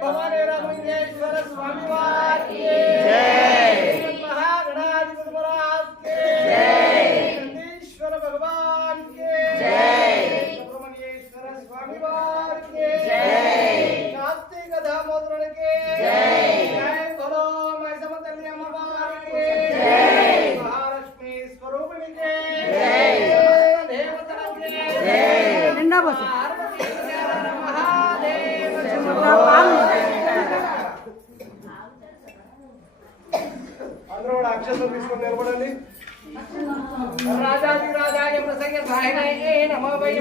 भवानी रामलिंगेश्वर स्वामी वार की जय, महागणाधिपति महाराज की जय, नंदीश्वर भगवान की जय, सुब्रमण्येश्वर स्वामी वार की जय, कार्तिक दामोदर की जय, जय बोलो मैं समतल्य अम्मा की जय, महालक्ष्मी स्वरूपिणी की जय, देवता की जय, निंदा बस అందరూ కూడా అక్షంతలు తీసుకొని నిలబడండి. రాజాది రాజాయ ప్రసంగ సాయనాయ నమో వై